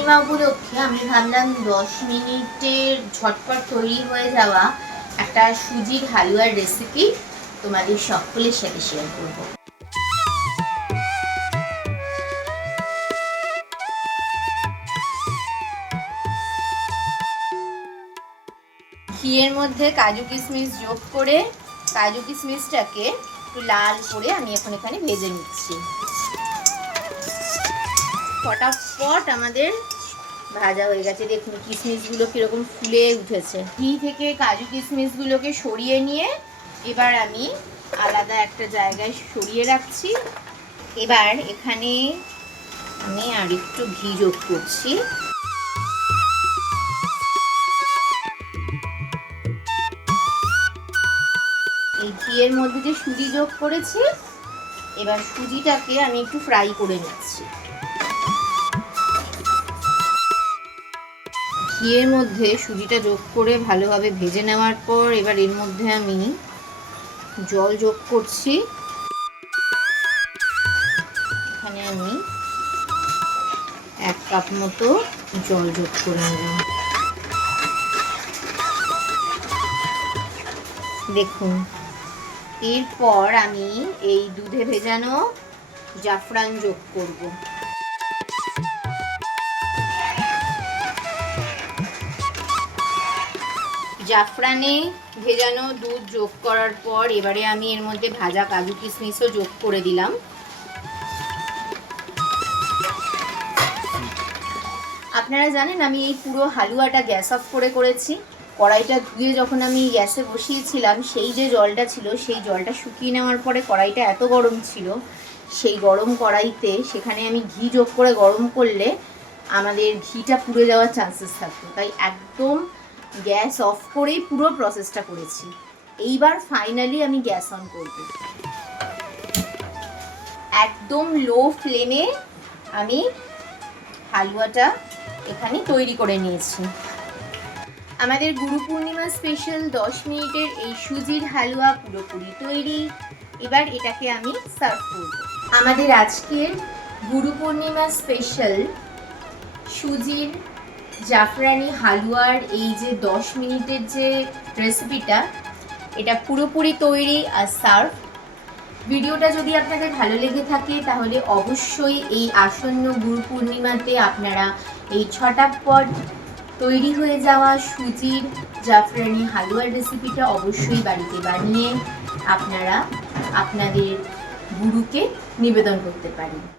পূর্ণিমা উপলক্ষে আমি ভাবলাম 10 মিনিটের ঝটপট তৈরি হয়ে যাওয়া একটা সুজির হালুয়ার রেসিপি তোমাদের সকলের সাথে শেয়ার করব। ঘিয়ের মধ্যে কাজু কিশমিশ যোগ করে কাজু কিশমিশটাকে একটু লাল করে আমি এখন এখানে ভেজে নিচ্ছি। ফটাফট আমাদের ভাজা হয়ে গেছে। দেখুন কিশমিশগুলো কীরকম ফুলে উঠেছে। ঘি থেকে কাজু কিশমিশগুলোকে সরিয়ে নিয়ে এবার আমি আলাদা একটা জায়গায় সরিয়ে রাখছি। এবার এখানে আমি আর একটু ঘি যোগ করছি। এই ঘিয়ের মধ্যে যে সুজি যোগ করেছি, এবার সুজিটাকে আমি একটু ফ্রাই করে নিচ্ছি। ঘিয়ের মধ্যে সুজিটা যোগ করে ভালোভাবে ভেজে নেওয়ার পর এবার এর মধ্যে আমি জল যোগ করছি। এখানে আমি 1 কাপ মতো জল যোগ করে নিলাম। দেখুন, এরপর আমি এই দুধে ভেজানো জাফরান যোগ করব। জাফরানে ভেজানো দুধ যোগ করার পর এবারে আমি এর মধ্যে ভাজা কাজু কিশমিশও যোগ করে দিলাম। আপনারা জানেন আমি এই পুরো হালুয়াটা গ্যাস অফ করে করেছি। কড়াইটা ধুয়ে যখন আমি গ্যাসে বসিয়েছিলাম, সেই যে জলটা ছিল সেই জলটা শুকিয়ে নেওয়ার পরে কড়াইটা এত গরম ছিল, সেই গরম কড়াইতে সেখানে আমি ঘি যোগ করে গরম করলে আমাদের ঘিটা পুড়ে যাওয়ার চান্সেস থাকতো। তাই একদম গ্যাস অফ করেই পুরো প্রসেসটা করেছি। এইবার ফাইনালি আমি গ্যাস অন করব। একদম লো ফ্লেমে আমি হালুয়াটা এখানে তৈরি করে নিয়েছি। আমাদের গুরু পূর্ণিমা স্পেশাল 10 মিনিটের এই সুজির হালুয়া পুরোপুরি তৈরি। এবার এটাকে আমি সার্ভ করব। আমাদের আজকের গুরু পূর্ণিমা স্পেশাল সুজির জাফরানি হালুয়ার এই যে 10 মিনিটের যে রেসিপিটা, এটা পুরোপুরি তৈরি আর সার্ভ। ভিডিওটা যদি আপনাদের ভালো লেগে থাকে তাহলে অবশ্যই এই আসন্ন গুরু পূর্ণিমাতে আপনারা এই ছটাপট তৈরি হয়ে যাওয়া সুজির জাফরানি হালুয়ার রেসিপিটা অবশ্যই বাড়িতে বানিয়ে আপনারা আপনাদের গুরুকে নিবেদন করতে পারেন।